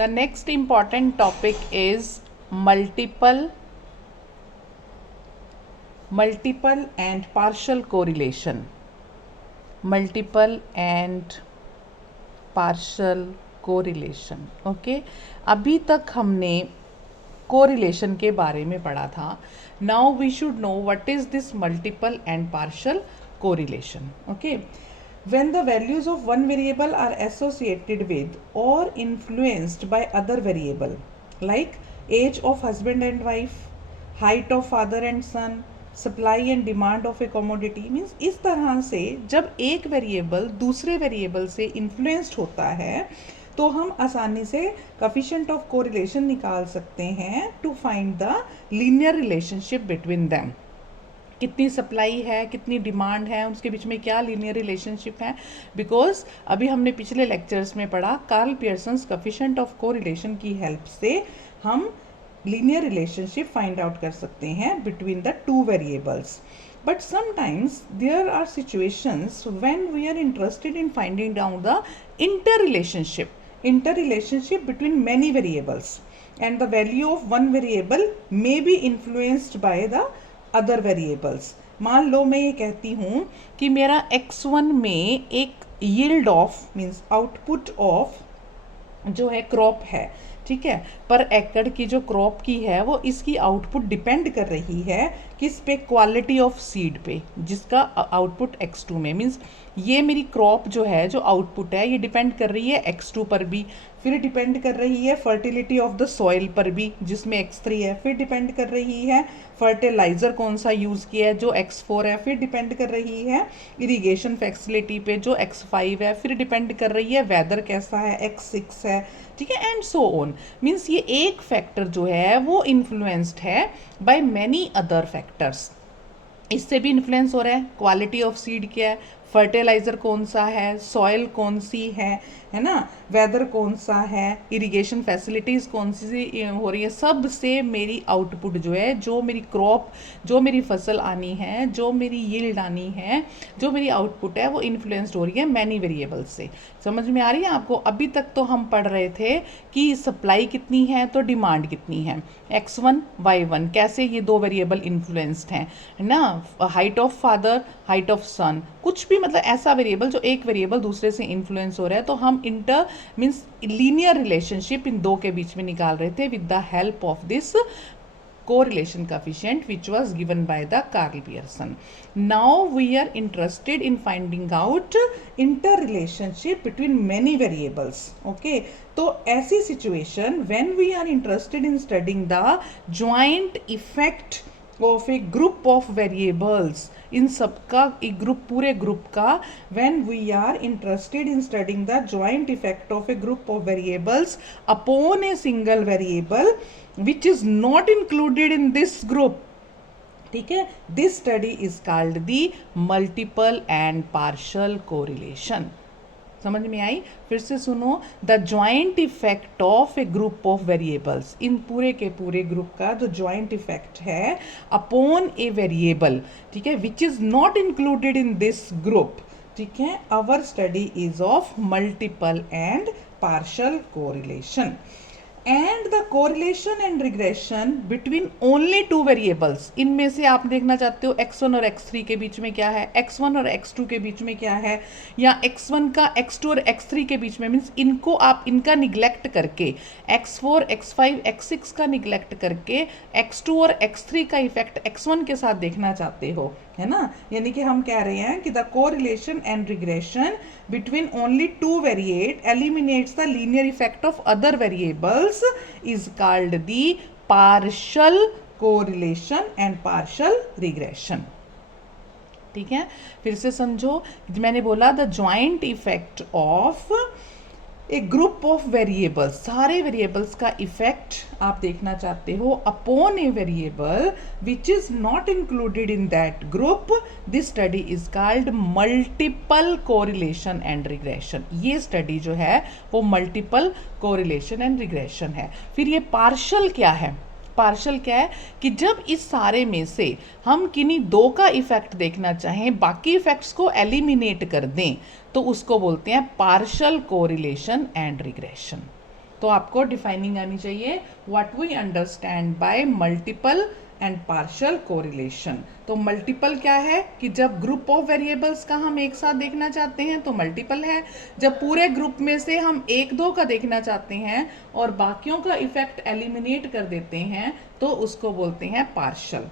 The next important topic is multiple and partial correlation. Multiple and partial correlation. Okay, अभी तक हमने correlation के बारे में पढ़ा था. Now we should know what is this multiple and partial correlation. Okay, when the values of one variable are associated with or influenced by other variable like age of husband and wife, height of father and son, supply and demand of a commodity, means इस तरह से जब एक variable दूसरे variable से influenced होता है तो हम आसानी से कोफिशिएंट ऑफ कोरिलेशन निकाल सकते हैं to find the linear relationship between them. कितनी सप्लाई है, कितनी डिमांड है, उसके बीच में क्या लीनियर रिलेशनशिप है. बिकॉज अभी हमने पिछले लेक्चर्स में पढ़ा Karl Pearson's coefficient of correlation की हेल्प से हम लीनियर रिलेशनशिप फाइंड आउट कर सकते हैं between the two variables. But sometimes there are situations when we are interested in finding down the interrelationship between many variables, and the value of one variable may be influenced by the other variables. मान लो मैं ये कहती हूँ कि मेरा x1 में एक yield of means output of जो है क्रॉप है, ठीक है, पर एकड़ की जो क्रॉप की है वो इसकी आउटपुट डिपेंड कर रही है किस पे, क्वालिटी ऑफ सीड पे, जिसका आउटपुट x2 में. मीन्स ये मेरी क्रॉप जो है, जो आउटपुट है, ये डिपेंड कर रही है x2 पर भी, फिर डिपेंड कर रही है फर्टिलिटी ऑफ द सॉइल पर भी जिसमें x3 है, फिर डिपेंड कर रही है फर्टिलाइज़र कौन सा यूज़ किया है जो x4 है, फिर डिपेंड कर रही है इरिगेशन फैसिलिटी पे जो x5 है, फिर डिपेंड कर रही है वेदर कैसा है, x6 है, ठीक है, एंड सो ऑन. मीन्स ये एक फैक्टर जो है वो इन्फ्लुएंस्ड है बाय मैनी अदर फैक्टर्स. इससे भी इन्फ्लुएंस हो रहा है क्वालिटी ऑफ सीड क्या है, फर्टिलाइज़र कौन सा है, सॉइल कौन सी है ना, वेदर कौन सा है, इरिगेशन फैसिलिटीज़ कौन सी हो रही है. सब से मेरी आउटपुट जो है, जो मेरी क्रॉप, जो मेरी फसल आनी है, जो मेरी यील्ड आनी है, जो मेरी आउटपुट है, वो इन्फ्लुएंस्ड हो रही है मैनी वेरिएबल से. समझ में आ रही है आपको. अभी तक तो हम पढ़ रहे थे कि सप्लाई कितनी है तो डिमांड कितनी है, x1 y1, कैसे ये दो वेरिएबल इन्फ्लुएंस्ड हैं, है ना. Height of father, height of son, कुछ भी मतलब ऐसा वेरिएबल जो एक वेरिएबल दूसरे से इन्फ्लुएंस हो रहा है, तो हम inter means linear relationship in दो के बीच में निकाल रहे थे with the help of this correlation coefficient which was given by the Carl Pearson. Now we are interested in finding out interrelationship between many variables. Okay, तो ऐसी situation when we are interested in studying the joint effect of a group of variables, इन सबका एक group, पूरे group का, when we are interested in studying the joint effect of a group of variables upon a single variable which is not included in this group, ठीक है, this study is called the multiple and partial correlation. समझ में आई. फिर से सुनो. The joint effect of a group of variables, इन पूरे के पूरे ग्रुप का जो ज्वाइंट इफेक्ट है अपॉन ए वेरिएबल, ठीक है, which is not included in this group, ठीक है. Our study is of multiple and partial correlation. And the correlation and regression between only two variables. इनमें से आप देखना चाहते हो x1 और x3 के बीच में क्या है, x1 और x2 के बीच में क्या है, या x1 का x2 और x3 के बीच में. मीन्स इनको आप इनका निग्लेक्ट करके, x4 x5 x6 का निग्लेक्ट करके x2 और x3 का इफेक्ट x1 के साथ देखना चाहते हो, है ना. यानी कि हम कह रहे हैं कि the correlation and regression between only two variate eliminates the linear effect of other variables is called the partial correlation and partial regression. ठीक है, फिर से समझो. मैंने बोला the joint effect of a group of variables, सारे variables का effect आप देखना चाहते हो upon a variable which is not included in that group. This study is called multiple correlation and regression. ये स्टडी जो है वो मल्टीपल कोरिलेशन एंड रिग्रेशन है. फिर ये पार्शियल क्या है, पार्शियल क्या है कि जब इस सारे में से हम किन्हीं दो का इफेक्ट देखना चाहें, बाकी इफेक्ट्स को एलिमिनेट कर दें, तो उसको बोलते हैं पार्शियल कोरिलेशन एंड रिग्रेशन. तो आपको डिफाइनिंग आनी चाहिए what we understand by multiple and partial correlation. तो मल्टीपल क्या है कि जब ग्रुप ऑफ वेरिएबल्स का हम एक साथ देखना चाहते हैं तो मल्टीपल है, जब पूरे ग्रुप में से हम एक दो का देखना चाहते हैं और बाकियों का इफेक्ट एलिमिनेट कर देते हैं तो उसको बोलते हैं पार्शियल।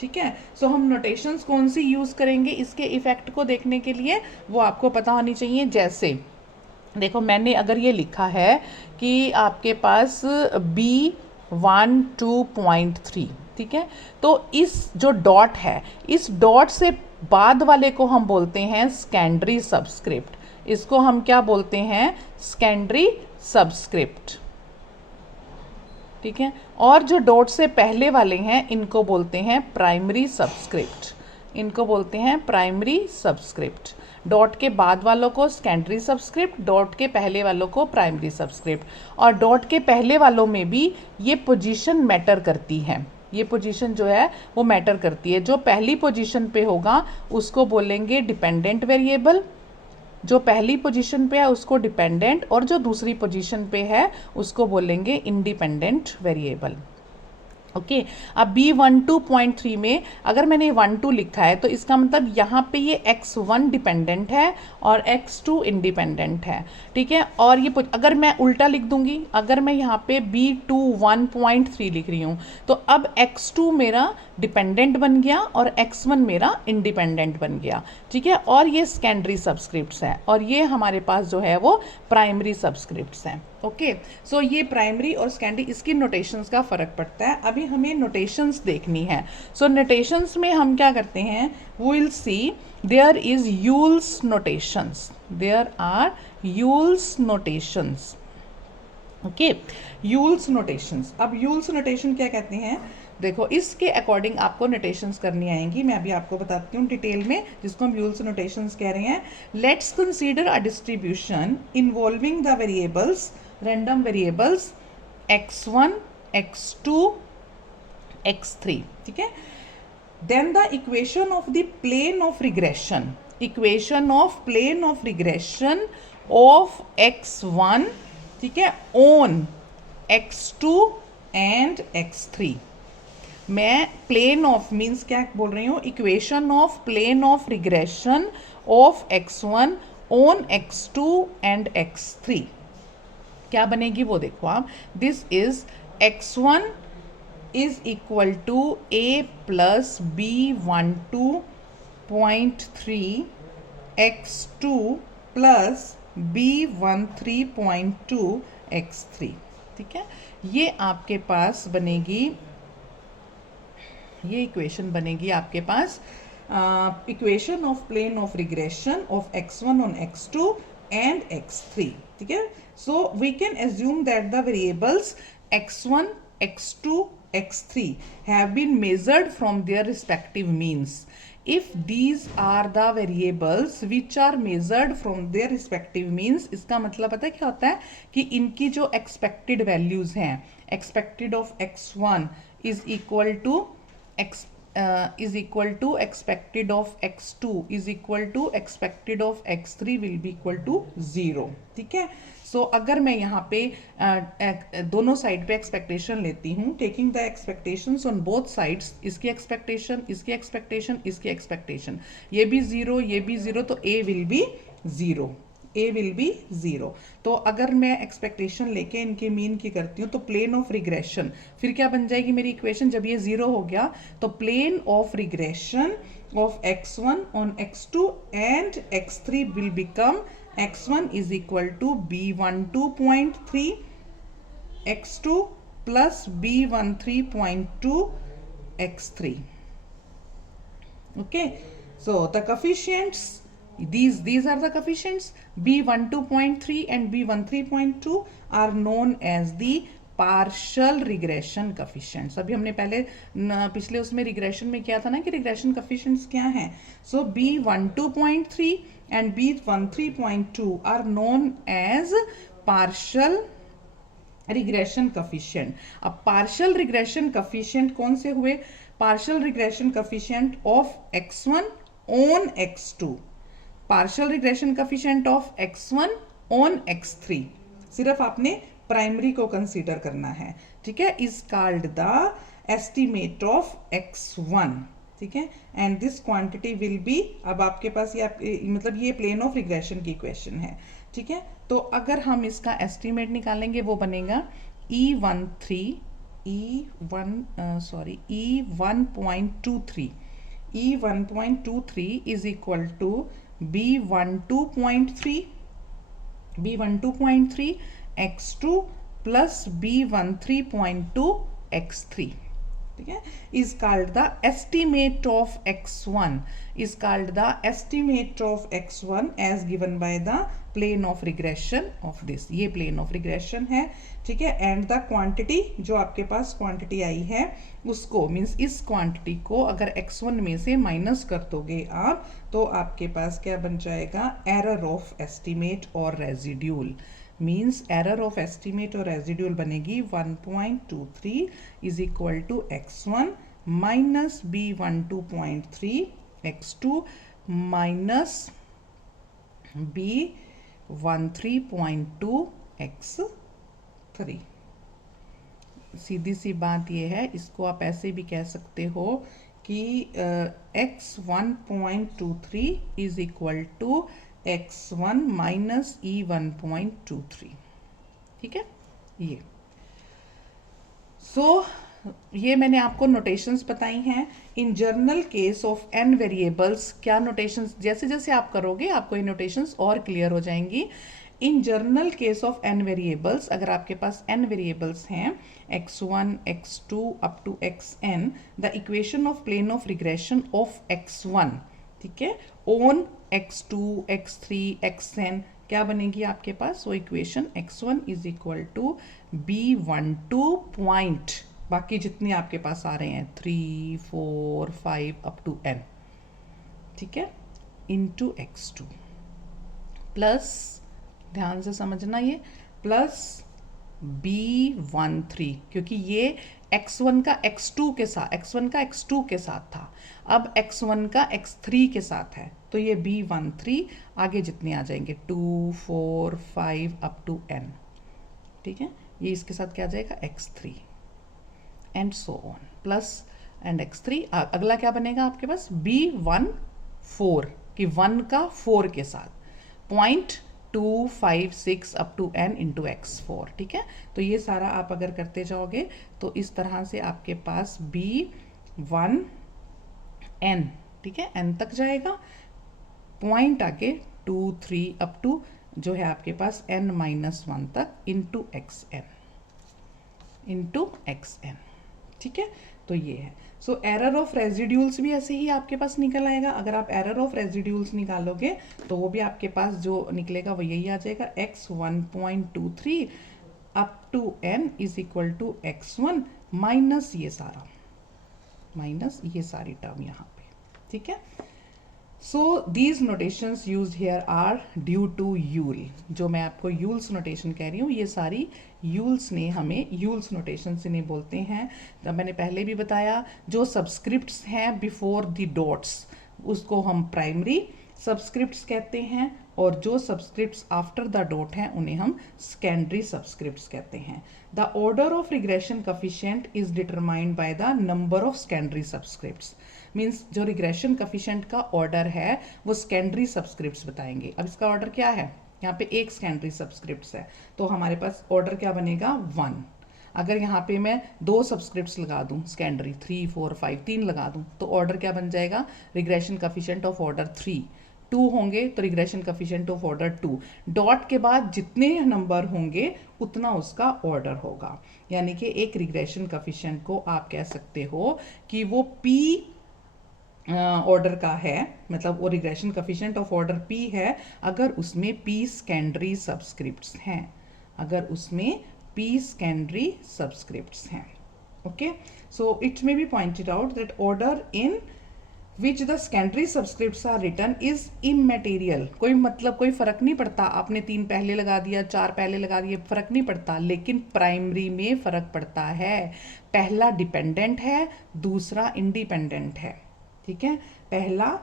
ठीक है, सो हम नोटेशंस कौन सी यूज करेंगे इसके इफेक्ट को देखने के लिए, वो आपको पता होनी चाहिए। जैसे देखो मैंने अगर ये लिखा है कि आपके पास B12.3, ठीक है, तो इस जो डॉट है इस डॉट से बाद वाले को हम बोलते हैं सेकेंडरी सबस्क्रिप्ट। इसको हम क्या बोलते हैं? Secondary subscript. ठीक है, और जो डॉट से पहले वाले हैं इनको बोलते हैं प्राइमरी सबस्क्रिप्ट। इनको बोलते हैं प्राइमरी सबस्क्रिप्ट। डॉट के बाद वालों को सेकेंडरी सबस्क्रिप्ट, डॉट के पहले वालों को प्राइमरी सबस्क्रिप्ट। और डॉट के पहले वालों में भी ये पोजीशन मैटर करती है, ये पोजीशन जो है वो मैटर करती है। जो पहली पोजीशन पे होगा उसको बोलेंगे डिपेंडेंट वेरिएबल, जो पहली पोजीशन पे है उसको डिपेंडेंट, और जो दूसरी पोजीशन पे है उसको बोलेंगे इंडिपेंडेंट वेरिएबल। ओके, अब B12.3 में अगर मैंने 12 लिखा है तो इसका मतलब यहाँ पे ये x1 डिपेंडेंट है और x2 इंडिपेंडेंट है। ठीक है, और ये अगर मैं उल्टा लिख दूंगी, अगर मैं यहाँ पे B21.3 लिख रही हूँ तो अब x2 मेरा डिपेंडेंट बन गया और x1 मेरा इंडिपेंडेंट बन गया। ठीक है, और ये सेकेंडरी सबस्क्रिप्ट्स हैं और ये हमारे पास जो है वो प्राइमरी सबस्क्रिप्ट्स हैं। ओके, सो ये प्राइमरी और सेकेंडरी, इसकी नोटेशंस का फर्क पड़ता है। अभी हमें नोटेशंस देखनी है। सो नोटेशंस में हम क्या करते हैं, we will see there is Yule's notations, there are Yule's notations. Okay, Yule's notations. अब यूल्स नोटेशन क्या कहते हैं, देखो इसके अकॉर्डिंग आपको नोटेशंस करनी आएंगी। मैं अभी आपको बताती हूँ डिटेल में, जिसको हम यूल्स नोटेशंस कह रहे हैं। Let's consider a distribution involving the variables, random variables x1, x2, x3। ठीक है, then the equation of the plane of regression, equation of plane of regression of x1, ठीक है, ऑन x2 एंड x3। मैं plane of means क्या बोल रही हूँ, equation of plane of regression of x1 on x2 and x3 क्या बनेगी वो देखो आप। This is x1 is equal to a plus B12.3 x2 plus B13.2 x3। ठीक है, ये आपके पास बनेगी, ये इक्वेशन बनेगी आपके पास equation of plane of regression of x1 on x2 and x3। ठीक है, so we can assume that the variables x1, x2, x3 have been measured from their respective means. If these are the variables which are measured from their respective means, इसका मतलब पता है क्या होता है कि इनकी जो expected values हैं, expected of x1 is equal to expected of x2 is equal to expected of x3 will be equal to 0। ठीक है, सो अगर मैं यहाँ पे दोनों साइड पे एक्सपेक्टेशन लेती हूँ, taking the expectations on both sides, इसकी एक्सपेक्टेशन, इसकी एक्सपेक्टेशन, इसकी एक्सपेक्टेशन, ये भी 0, ये भी 0, तो a will be 0, a will be 0। तो अगर मैं एक्सपेक्टेशन लेके इनके मीन की करती हूँ तो प्लेन ऑफ रिग्रेशन फिर क्या बन जाएगी मेरी इक्वेशन, जब ये 0 हो गया तो plane of regression of x1 on x2 and x3 will become x1 is equal to B12.3 x2 plus B13.2 x3। Okay, so the coefficients, these are the coefficients. B12.3 and B13.2 are known as the partial regression coefficients. अभी हमने पहले पिछले उसमें regression में किया था ना कि रिग्रेशन कोफिशिएंट्स क्या हैं। सो B12.3 and B13.2 are known as partial regression coefficient। अब partial regression coefficient कौन से हुए, partial regression coefficient of x1 on x2, partial regression coefficient of x1 on x3। सिर्फ आपने प्राइमरी को कंसीडर करना है, ठीक है, is called the estimate of x1, ठीक है, and this quantity will be, अब आपके पास मतलब ये प्लेन ऑफ रिग्रेशन की क्वेश्चन है, ठीक है। तो अगर हम इसका एस्टिमेट निकालेंगे वो बनेगा E1.23 is equal to B12.3 x2 plus B13.2 x3, ठीक है, is called the estimate of x1 as given by the plane of regression of this, ये plane of regression है, ठीक है, and the quantity, जो आपके पास क्वांटिटी आई है उसको मीन्स इस क्वांटिटी को अगर x1 में से माइनस कर दोगे आप, तो आपके पास क्या बन जाएगा, एरर ऑफ एस्टिमेट और residual, means error of estimate और रेजिड्यूल बनेगी 1.23 is equal to x1 minus B12.3 x2 minus B13.2 x3। सीधी सी बात ये है, इसको आप ऐसे भी कह सकते हो कि x1.23 is equal to x1 minus E1.23, ठीक है, ये ये मैंने आपको नोटेशंस बताई हैं। In general case of n variables, क्या नोटेशंस, जैसे जैसे आप करोगे आपको ये नोटेशंस और क्लियर हो जाएंगी। In general case of n variables, अगर आपके पास n वेरिएबल्स हैं x1 x2 up to xn, the equation of plane of regression of x1, ठीक है, ऑन x2 x3 xn क्या बनेगी आपके पास, वो equation x1 is equal to B12 point, बाकी जितने आपके पास आ रहे हैं 3 4 5 अप टू n, ठीक है, इंटू x2 प्लस, ध्यान से समझना ये, प्लस B13, क्योंकि ये x1 का x2 के साथ था, अब x1 का x3 के साथ है, तो ये B13 आगे जितने आ जाएंगे 2 4 5 अप टू n, ठीक है, ये इसके साथ क्या आ जाएगा x3 and so on, plus and x3, अगला क्या बनेगा आपके पास B14 कि 1 का 4 के साथ, point 2 5 6 up to n into x4, ठीक है। तो ये सारा आप अगर करते जाओगे तो इस तरह से आपके पास B1n, ठीक है, n तक जाएगा, पॉइंट आके 2 3 अप टू जो है आपके पास n-1 तक इंटू xn, ठीक है, तो ये है। सो एरर ऑफ रेजिड्यूल्स भी ऐसे ही आपके पास निकल आएगा। अगर आप एरर ऑफ रेजिड्यूल्स निकालोगे तो वो भी आपके पास जो निकलेगा वो यही आ जाएगा, x1.23 up to n is equal to x1 minus ये सारी टर्म यहाँ पे, ठीक है। So these notations use here are due to Yule, जो मैं आपको यूल्स नोटेशन कह रही हूँ, ये सारी यूल्स ने हमें यूल्स नोटेशन से नहीं बोलते हैं। जब मैंने पहले भी बताया, जो सब्सक्रिप्ट्स हैं बिफोर द डॉट्स उसको हम प्राइमरी सब्सक्रिप्ट्स कहते हैं, और जो सब्सक्रिप्ट्स आफ्टर द डॉट हैं उन्हें हम सेकेंडरी सब्सक्रिप्ट्स कहते हैं। The order of regression coefficient is determined by the number of secondary subscripts, means जो रिग्रेशन कफिशिएंट का ऑर्डर है वो सेकेंडरी सब्सक्रिप्ट्स बताएंगे। अब इसका ऑर्डर क्या है, यहाँ पे एक सेकेंडरी सब्सक्रिप्ट्स है, तो हमारे पास ऑर्डर क्या बनेगा 1। अगर यहाँ पे मैं 2 सब्सक्रिप्ट्स लगा दूँ सेकेंडरी 3 4 5 3 लगा दूँ, तो ऑर्डर क्या बन जाएगा, रिग्रेशन कफिशिएंट ऑफ ऑर्डर 3। 2 होंगे तो regression coefficient of order 2। Dot के बाद जितने नंबर होंगे उतना उसका ऑर्डर होगा, यानी कि एक रिग्रेशन कफिशिएंट को आप कह सकते हो कि वो P ऑर्डर का है, मतलब वो regression coefficient of order P है अगर उसमें P सेकेंडरी सब्सक्रिप्ट्स हैं, हैं, okay. So it may be pointed out that order in which the secondary subscripts are written is immaterial, कोई फर्क नहीं पड़ता, आपने 3 पहले लगा दिया 4 पहले लगा दिए, फर्क नहीं पड़ता, लेकिन प्राइमरी में फर्क पड़ता है। पहला डिपेंडेंट है, दूसरा इंडिपेंडेंट है, ठीक है, पहला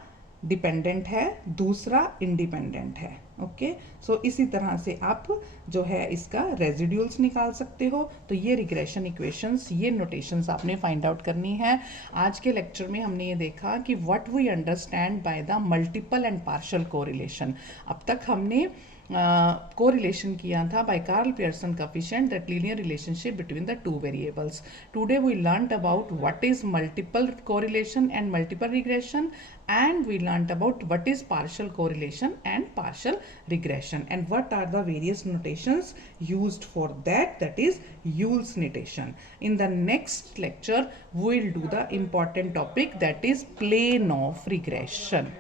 डिपेंडेंट है, दूसरा इंडिपेंडेंट है, ओके। सो इसी तरह से आप जो है इसका रेजिड्यूल्स निकाल सकते हो। तो ये रिग्रेशन इक्वेशंस, ये नोटेशंस आपने फाइंड आउट करनी है। आज के लेक्चर में हमने ये देखा कि what we understand by the multiple and partial correlation. अब तक हमने कोरिलेशन किया था by Carl Pearson coefficient, that linear relationship between the two variables. Today we learnt about what is multiple correlation and multiple regression, and we learnt about what is partial correlation and partial regression, and what are the various notations used for that, that is Yule's notation. In the next lecture we will do the important topic, that is plane of regression.